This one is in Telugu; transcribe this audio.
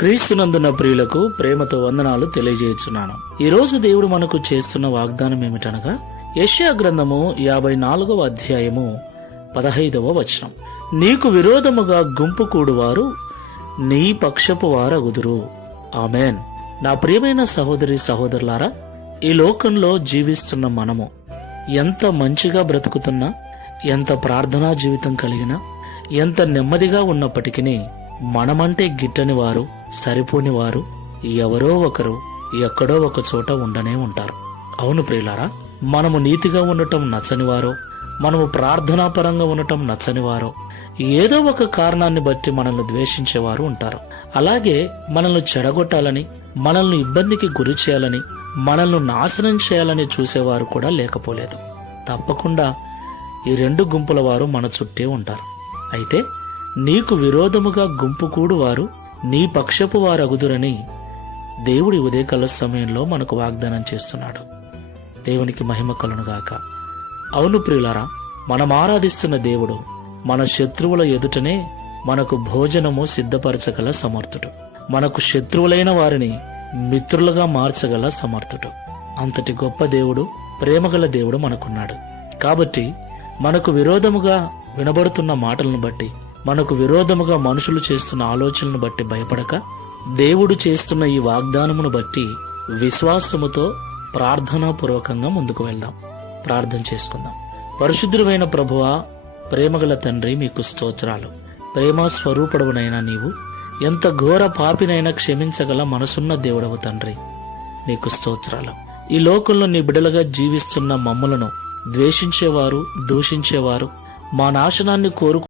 క్రీస్తునందున ప్రియులకు ప్రేమతో వందనాలు తెలియజేస్తున్నాను. ఈ రోజు దేవుడు మనకు చేస్తున్న వాగ్దానం ఏమిటనగా యెషయా గ్రంథము 54వ అధ్యాయము 15వ వచనం. నీకు విరోధముగా గుంపు కూడువారు నీ పక్షపు వారగుదురు. ఆమెన్. నా ప్రియమైన సహోదరి సహోదరులారా, ఈ లోకంలో జీవిస్తున్న మనము ఎంత మంచిగా బ్రతుకుతున్నా, ఎంత ప్రార్థనా జీవితం కలిగినా, ఎంత నెమ్మదిగా ఉన్నప్పటికీ మనమంటే గిట్టని వారు, సరిపోని వారు ఎవరో ఒకరు ఎక్కడో ఒక చోట ఉండనే ఉంటారు. అవును ప్రియులారా, మనము నీతిగా ఉండటం నచ్చనివారో, మనము ప్రార్థనాపరంగా ఉండటం నచ్చనివారో, ఏదో ఒక కారణాన్ని బట్టి మనల్ని ద్వేషించేవారు ఉంటారు. అలాగే మనల్ని చెడగొట్టాలని, మనల్ని ఇబ్బందికి గురి చేయాలని, మనల్ని నాశనం చేయాలని చూసేవారు కూడా లేకపోలేదు. తప్పకుండా ఈ రెండు గుంపుల వారు మన చుట్టే ఉంటారు. అయితే నీకు విరోధముగా గుంపు కూడు వారు నీ పక్షపు వారగుదురని దేవుడి ఉదయకాల సమయంలో మనకు వాగ్దానం చేస్తున్నాడు. దేవునికి మహిమ కలుగునుగాక. అవును ప్రియులారా, మనం ఆరాధిస్తున్న దేవుడు మన శత్రువుల ఎదుటనే మనకు భోజనము సిద్ధపరచగల సమర్థుడు. మనకు శత్రువులైన వారిని మిత్రులుగా మార్చగల సమర్థుడు. అంతటి గొప్ప దేవుడు, ప్రేమగల దేవుడు మనకున్నాడు. కాబట్టి మనకు విరోధముగా వినబడుతున్న మాటలను బట్టి, మనకు విరోధముగా మనుషులు చేస్తున్న ఆలోచనలను బట్టి భయపడక, దేవుడు చేస్తున్న ఈ వాగ్దానమును బట్టి విశ్వాసముతో ప్రార్థనాపూర్వకంగా ముందుకు వెళ్దాం. ప్రార్థన చేసుకుందాం. పరిశుద్ధుడైన ప్రభువా, ప్రేమగల తండ్రి, మీకు స్తోత్రాలు. ప్రేమ స్వరూపుడవునైనా నీవు ఎంత ఘోర పాపినైనా క్షమించగల మనసున్న దేవుడవు తండ్రి, నీకు స్తోత్రాలు. ఈ లోకంలో నీ బిడ్డలుగా జీవిస్తున్న మమ్ములను ద్వేషించేవారు, దూషించేవారు, మా నాశనాన్ని కోరుకు